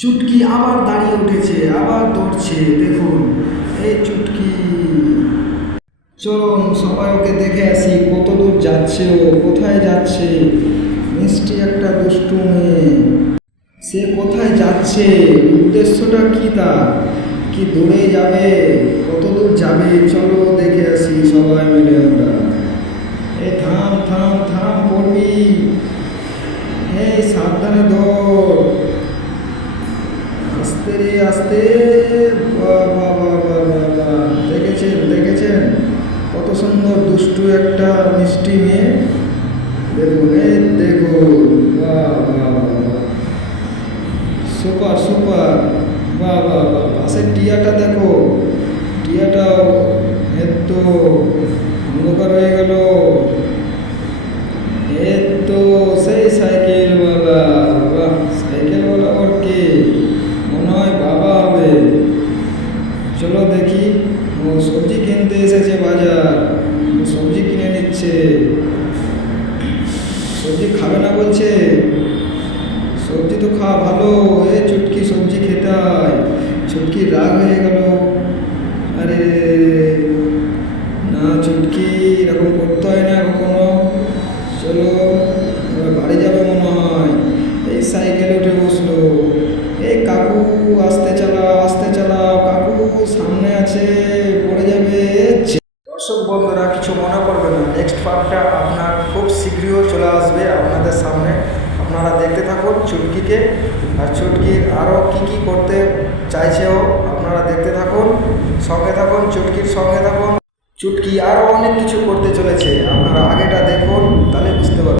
চুটকি আবার দাঁড়িয়ে উঠেছে, আবার দৌড়ছে, দেখুন এই চুটকি। চলুন সবাই ওকে দেখে আসি কত দূর যাচ্ছে, ও কোথায় যাচ্ছে। মিষ্টি একটা দুষ্টু মেয়ে, সে কোথায় যাচ্ছে, উদ্দেশ্যটা কি তার, কি দৌড়ে যাবে, কত দূর যাবে, চলো দেখে আসি সবাই মিলে আমরা। এই থাম থাম থাম পড়বি, এই সাবধানে দৌড়, আস্তে রে আস্তে। বাহ বাহ বাহ বাহ বাহ বাহ। দেখেছেন দেখেছেন কত সুন্দর দুষ্টু একটা মিষ্টি মেয়ে, দেখুন এই দেখুন, বাহ বাহ বাহ বাহ, সুপার সুপার, বাহ বাহ বাহ। পাশের টিয়াটা দেখো, টিয়াটাও এত অন্ধকার হয়ে গেল, এই তো সেই সাইকেলওয়ালা, বাহ সাইকেলওয়ালা ওর কে, মনে হয় বাবা হবে। চলো দেখি, ও সবজি কিনতে এসেছে বাজার, ও সবজি কিনে নিচ্ছে। সবজি খাবে না বলছে, সবজি তো খাওয়া ভালো, এ চুটকি সবজি খেতে হয়। চুটকি রাগ হয়ে গেল, আরে না চুটকি এরকম করতে হয় না কখনো। চলো এবার বাড়ি যাবে মনে হয়, এই সাইকেলে উঠে বসলো। এই কাকু আস্তে চালাও কাকু, সামনে আছে পড়ে যাবে। দর্শক বন্ধুরা কিছু মনে করবে না, নেক্সট পার্টটা আপনার খুব শীঘ্রই চলে আসবে আপনাদের সামনে। আপনারা দেখতে থাকুন চুটকিকে, আর চুটকির আরও কী করতে চাইছে ও, আপনারা দেখতে থাকুন, সঙ্গে থাকুন, চুটকির সঙ্গে থাকুন। চুটকি আরও অনেক কিছু করতে চলেছে, আপনারা আগেটা দেখুন, তাহলে বুঝতে পারবেন।